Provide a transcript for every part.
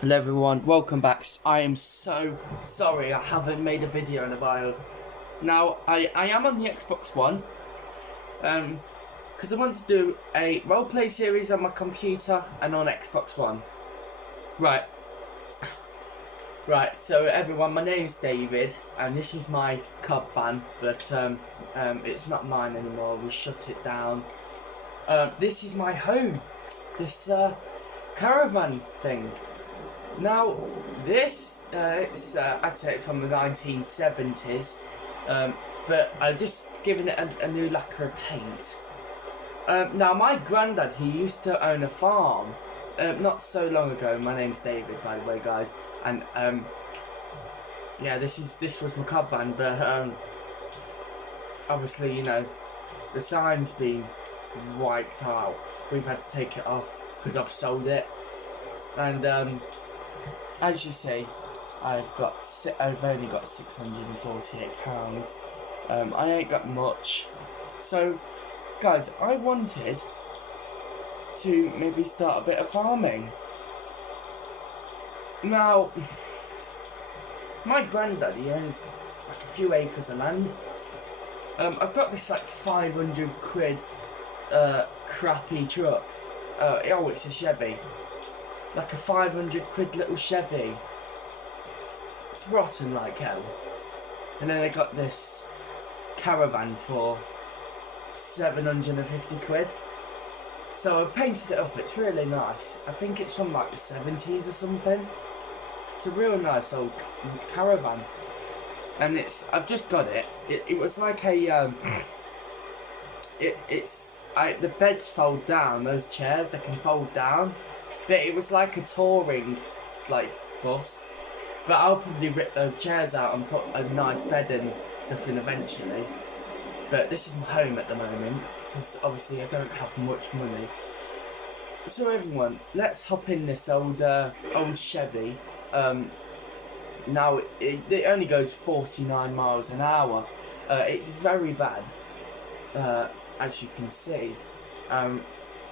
Hello everyone, welcome back. I am so sorry I haven't made a video in a while. Now, I am on the Xbox One, because I want to do a roleplay series on my computer and on Xbox One. Right, so everyone, my name's David, and this is my Cub van, but it's not mine anymore, we shut it down. This is my home, this caravan thing. Now, this, I'd say it's from the 1970s, but I've just given it a new lacquer of paint. Now, my granddad, he used to own a farm, not so long ago. My name's David, by the way, guys, and, yeah, this was my cub van, but, obviously, you know, the sign's been wiped out. We've had to take it off, because I've sold it, and, as you see, I've only got £648. I ain't got much. So, guys, I wanted to maybe start a bit of farming. Now, my granddad, he owns like a few acres of land. I've got this like 500 quid crappy truck. Oh, it's a Chevy. Like a 500 quid little Chevy. It's rotten like hell. And then I got this caravan for 750 quid. So I painted it up, it's really nice. I think it's from like the 70s or something. It's a real nice old caravan. And I've just got it. It was like a, the beds fold down, those chairs, they can fold down. But it was like a touring, like, bus. But I'll probably rip those chairs out and put a nice bed and stuff in eventually. But this is my home at the moment, because obviously I don't have much money. So everyone, let's hop in this old Chevy. Now, it only goes 49 miles an hour. It's very bad, as you can see.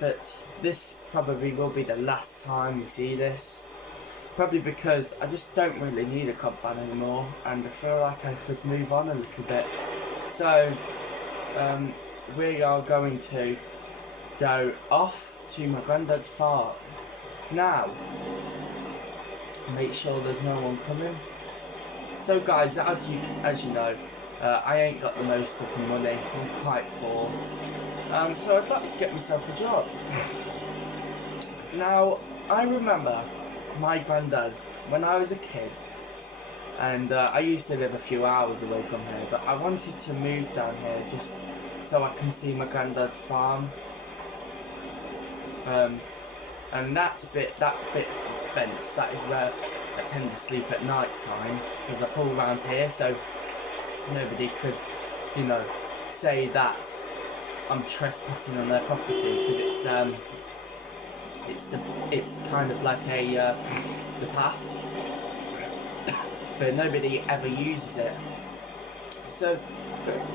But this probably will be the last time we see this. Probably because I just don't really need a cub van anymore, and I feel like I could move on a little bit. So, we are going to go off to my granddad's farm. Now, make sure there's no one coming. So guys, as you know, I ain't got the most of the money, I'm quite poor. So I'd like to get myself a job. Now, I remember my granddad when I was a kid, and I used to live a few hours away from here, but I wanted to move down here just so I can see my granddad's farm. And that bit fence, that is where I tend to sleep at night time, because I pull around here so nobody could, you know, say that I'm trespassing on their property, because it's kind of like the path, but nobody ever uses it. So,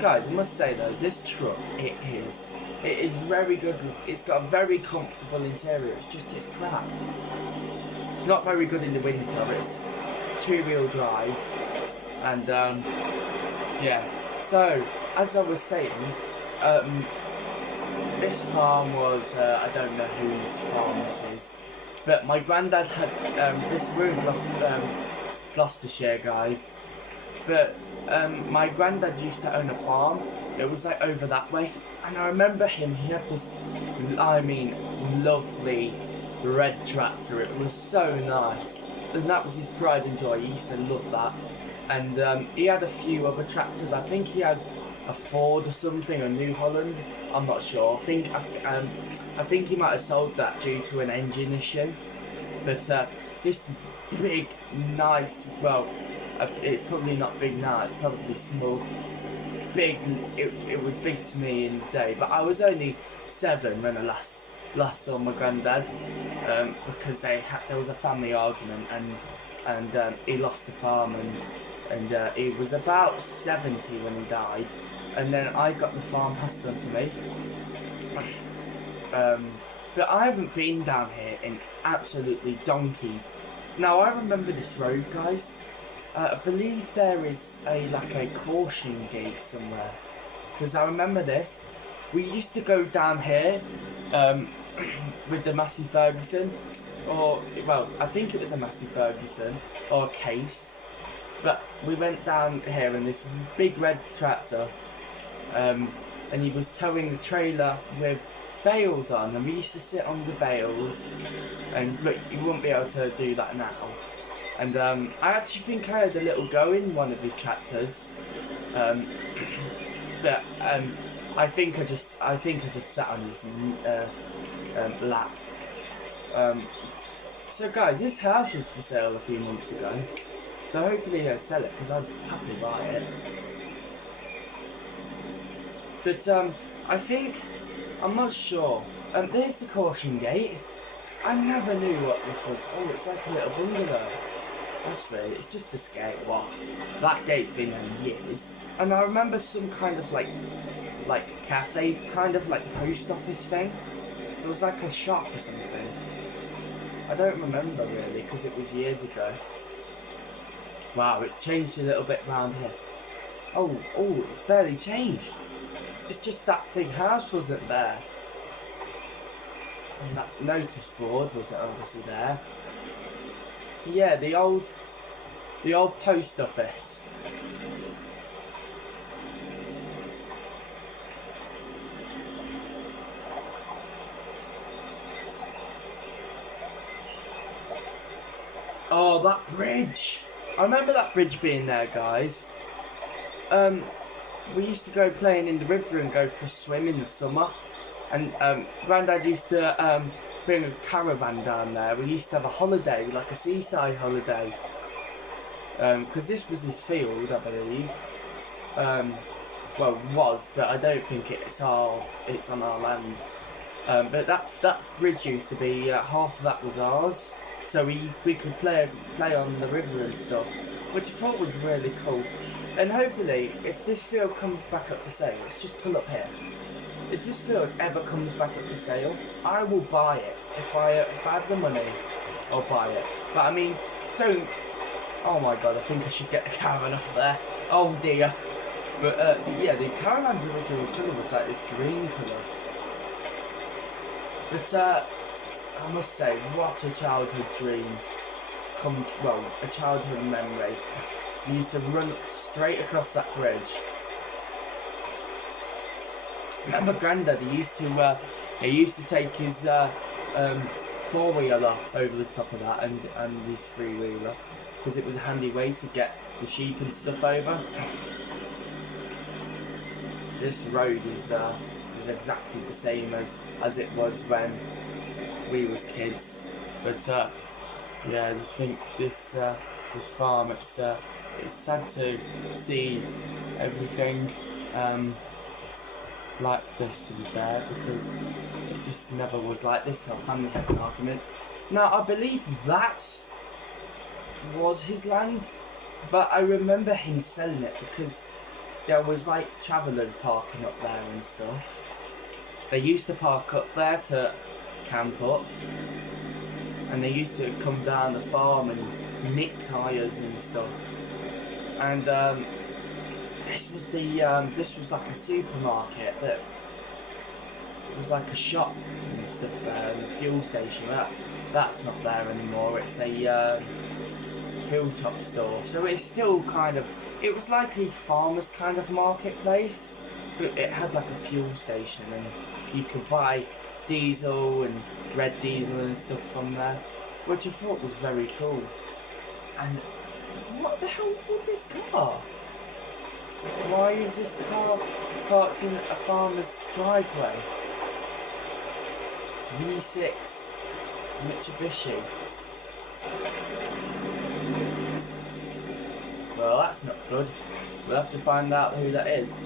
guys, I must say though, this truck, it is very good. It's got a very comfortable interior. It's crap. It's not very good in the winter. It's 2-wheel drive, and yeah. So, as I was saying, this farm was, I don't know whose farm this is, but my granddad had, we're in Gloucestershire, guys, but my granddad used to own a farm. It was like over that way, and I remember him, he had this, I mean, lovely red tractor. It was so nice, and that was his pride and joy. He used to love that, and he had a few other tractors. I think he had a Ford or something, a New Holland, I'm not sure. I think he might have sold that due to an engine issue. But this big, nice, well, it's probably not big now, it's probably small. Big, it was big to me in the day, but I was only 7 when I last saw my granddad, because there was a family argument, and he lost the farm, and he was about 70 when he died. And then I got the farm passed on to me. But I haven't been down here in absolutely donkeys. Now I remember this road, guys. I believe there is like a caution gate somewhere, because I remember this. We used to go down here with the Massey Ferguson, or well, I think it was a Massey Ferguson or a Case, but we went down here in this big red tractor, and he was towing the trailer with bales on, and we used to sit on the bales, and look, you wouldn't be able to do that now. And I actually think I had a little go in one of his tractors, but I think I just sat on his lap. So guys, this house was for sale a few months ago, so hopefully they'll sell it because I'd happily buy it. But I think, I'm not sure. There's the caution gate. I never knew what this was. Oh, it's like a little bungalow. That's weird. It's just a scare you off. That gate's been there years. And I remember some kind of like cafe, kind of like post office thing. It was like a shop or something. I don't remember really because it was years ago. Wow, it's changed a little bit around here. Oh, it's barely changed. It's just that big house wasn't there. And that notice board was obviously there. Yeah, the old post office. Oh, that bridge! I remember that bridge being there, guys. We used to go playing in the river and go for a swim in the summer. And Grandad used to bring a caravan down there. We used to have a holiday, like a seaside holiday. Because this was his field, I believe. Well, it was, but I don't think it's on our land. But that bridge used to be, half of that was ours. So we could play on the river and stuff, which I thought was really cool. And hopefully, if this field comes back up for sale, let's just pull up here. If this field ever comes back up for sale, I will buy it. If I have the money, I'll buy it. But I mean, don't. Oh my god, I think I should get the caravan off there. Oh dear. But yeah, the caravan's original colour was like this green colour. But I must say, what a childhood dream. A childhood memory. We used to run straight across that bridge. Remember Grandad, he used to take his four-wheeler over the top of that and his three-wheeler, because it was a handy way to get the sheep and stuff over. This road is exactly the same as it was when we was kids, but yeah, I just think this farm, it's sad to see everything like this, to be fair, because it just never was like this. Our family had an argument. Now I believe that was his land, but I remember him selling it because there was like travellers parking up there and stuff. They used to park up there to camp up, and they used to come down the farm and nick tyres and stuff. And this was like a supermarket, but it was like a shop and stuff there, and a fuel station. That's not there anymore. It's a hilltop store, so it's still kind of. It was like a farmer's kind of marketplace, but it had like a fuel station, and you could buy diesel and red diesel and stuff from there, which I thought was very cool. And what the hell's with this car? Why is this car parked in a farmer's driveway? V6 Mitsubishi. Well, that's not good. We'll have to find out who that is.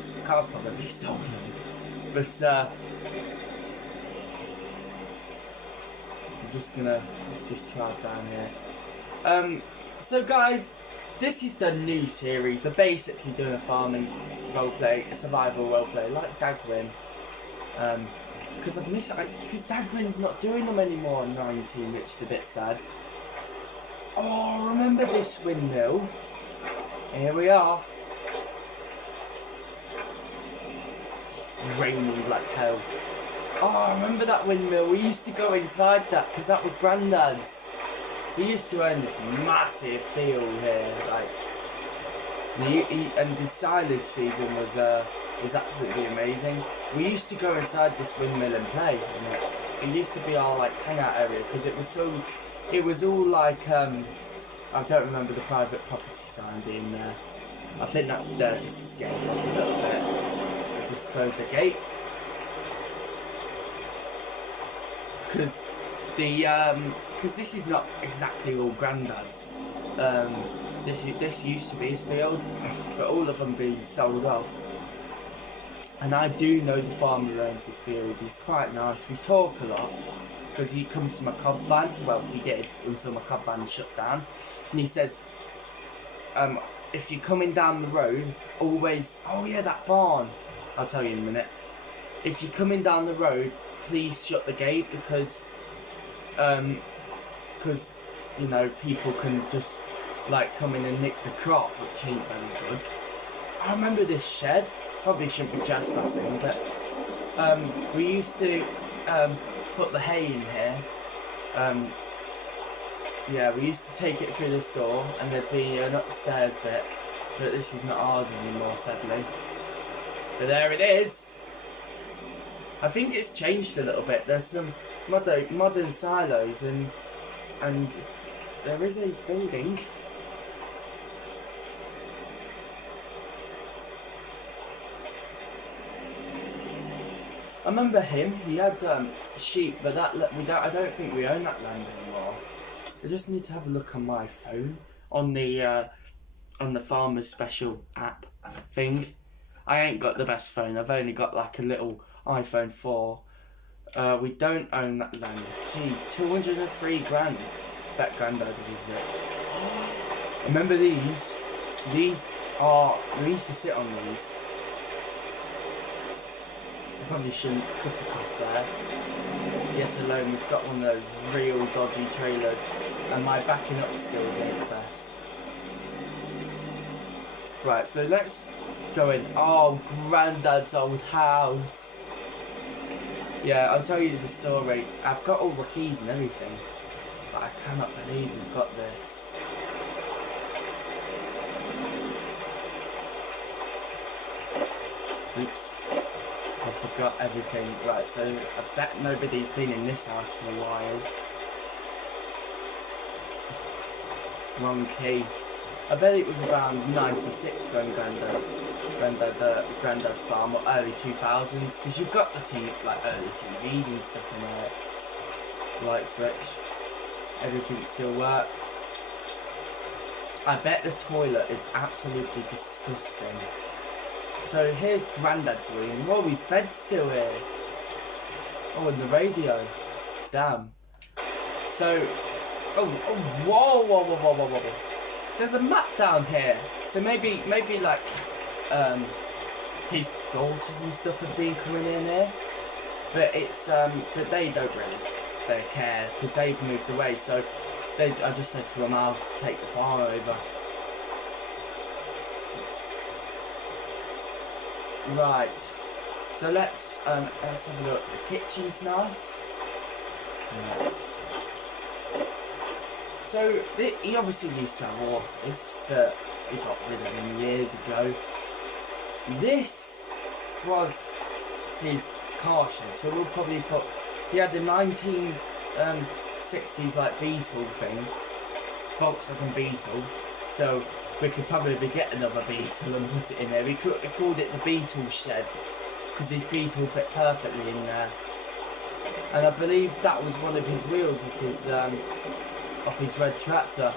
The car's probably stolen. But I'm just gonna drive down here. So guys, this is the new series. We're basically doing a farming roleplay, a survival roleplay, like Dagwin. because I've missed it. Because Dagman's not doing them anymore in 19, which is a bit sad. Oh, remember this windmill? Here we are. It's raining like hell. Oh, I remember that windmill. We used to go inside that because that was Grandad's. He used to own this massive field here, like, and the silage season was absolutely amazing. We used to go inside this windmill and play, and it used to be our like hangout area because it was all like I don't remember the private property sign being there. I think that's there just to scare you off a little bit. I just close the gate because this is not exactly all Grandad's. This used to be his field, but all of them being sold off. And I do know the farmer who owns his field. He's quite nice. We talk a lot because he comes to my cob van. Well, he did until my cob van shut down. And he said, if you're coming down the road, always, oh yeah, that barn. I'll tell you in a minute. If you're coming down the road, please shut the gate because you know, people can just like come in and nick the crop, which ain't very good. I remember this shed. Probably shouldn't be trespassing, but we used to put the hay in here. Yeah, we used to take it through this door, and there'd be an upstairs bit, but this is not ours anymore, sadly. But there it is. I think it's changed a little bit. There's some modern silos, and there is a building. I remember him. He had sheep, but I don't think we own that land anymore. I just need to have a look on my phone on the Farmers Special app thing. I ain't got the best phone. I've only got like a little iPhone 4. We don't own that land. Jeez, 203 grand. Bet Grandad was rich. Remember these? We used to sit on these. Probably shouldn't cut across there. Yes, alone, we've got one of those real dodgy trailers, and my backing up skills ain't the best. Right, so let's go in. Oh, Grandad's old house. Yeah, I'll tell you the story. I've got all the keys and everything, but I cannot believe we've got this. Oops. I forgot everything. Right, so I bet nobody's been in this house for a while. Wrong key. I bet it was around 96 when Grandad's farm, or early 2000s, because you've got the early TVs and stuff in there. Light switch. Everything still works. I bet the toilet is absolutely disgusting. So here's Grandad's room. Oh, his bed's still here. Oh, and the radio. Damn. So, whoa. There's a map down here. So maybe like, his daughters and stuff have been coming in here. But but they don't really care because they've moved away. So I just said to them, I'll take the farm over. Right, so let's have a look. The kitchen's nice. Right. So he obviously used to have horses, but he got rid of them years ago. This was his car shed, so we'll probably put. He had a 1960s like Beetle thing, Volkswagen Beetle. So we could probably get another Beetle and put it in there. We called it the Beetle shed because his Beetle fit perfectly in there. And I believe that was one of his wheels of his red tractor.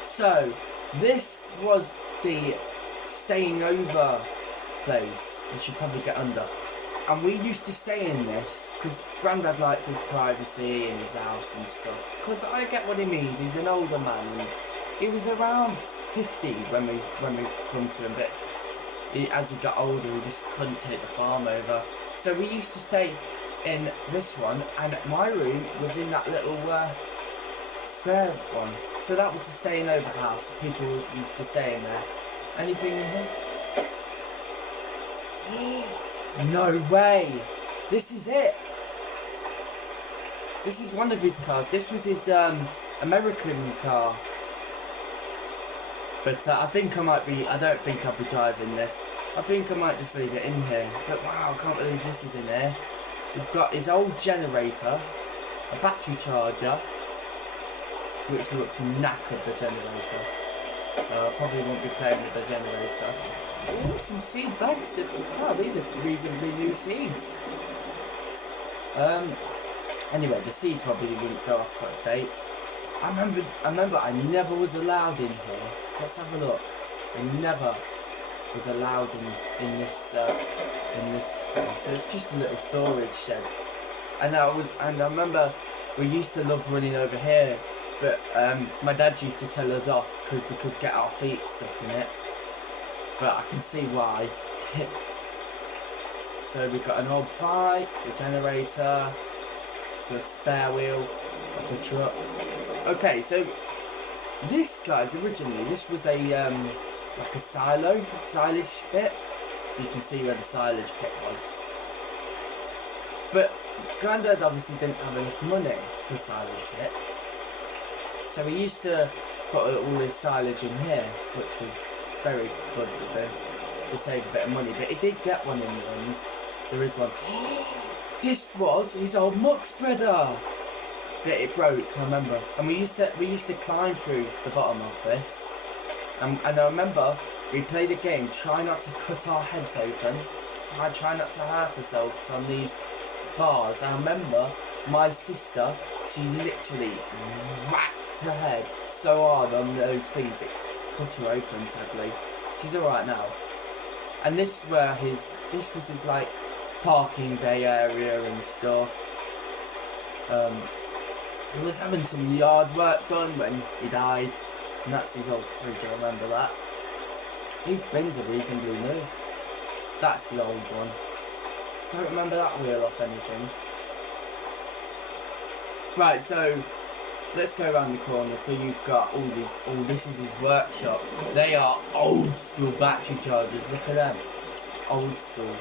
So this was the staying over place. We should probably get under. And we used to stay in this because Grandad liked his privacy in his house and stuff. Because I get what he means. He's an older man, and he was around 50 when we come to him. But as he got older, he just couldn't take the farm over. So we used to stay in this one, and my room was in that little square one. So that was the staying over house. People used to stay in there. Anything in here? No way! This is it! This is one of his cars. This was his American car. But I think I might be, I don't think I'll be driving this. I think I might just leave it in here. But wow, I can't believe this is in there. We've got his old generator, a battery charger, which looks knackered, the generator. So I probably won't be playing with the generator. Oh, some seed bags. Wow, these are reasonably new seeds. Anyway, the seeds probably wouldn't go off for a date. I remember I never was allowed in here. Let's have a look. I never was allowed in this place. So it's just a little storage shed. And I remember we used to love running over here, but my dad used to tell us off because we could get our feet stuck in it. But I can see why. So we've got an old bike, a generator, so a spare wheel of a truck. Okay, so this, guys, originally this was a like a silage pit. You can see where the silage pit was. But Grandad obviously didn't have enough money for a silage pit, so he used to put all his silage in here, which was very good of him to save a bit of money. But he did get one in the end. There is one. This was his old muck spreader. But it broke, I remember. And we used to climb through the bottom of this. And I remember we played a game, try not to cut our heads open. Try not to hurt ourselves on these bars. I remember my sister, she literally whacked her head so hard on those things it cut her open sadly. She's alright now. And this was his like parking bay area and stuff. He was having some yard work done when he died, and that's his old fridge, I remember that. These bins are reasonably new. That's the old one. Don't remember that wheel off anything. Right, so let's go around the corner. So you've got all these, this is his workshop. They are old school battery chargers, look at them. Old school.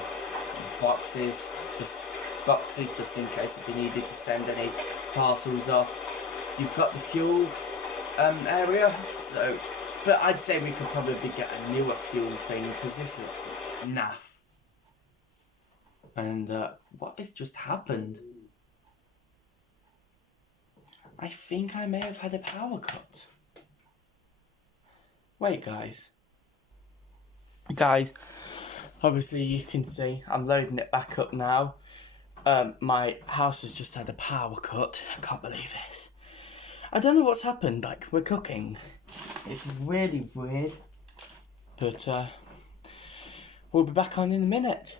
Boxes just in case if you needed to send any parcels off. You've got the fuel area, so, but I'd say we could probably get a newer fuel thing because this looks naff. And what has just happened? I think I may have had a power cut. Wait, guys, obviously you can see I'm loading it back up now. My house has just had a power cut. I can't believe this. I don't know what's happened, like we're cooking. It's really weird. But we'll be back on in a minute.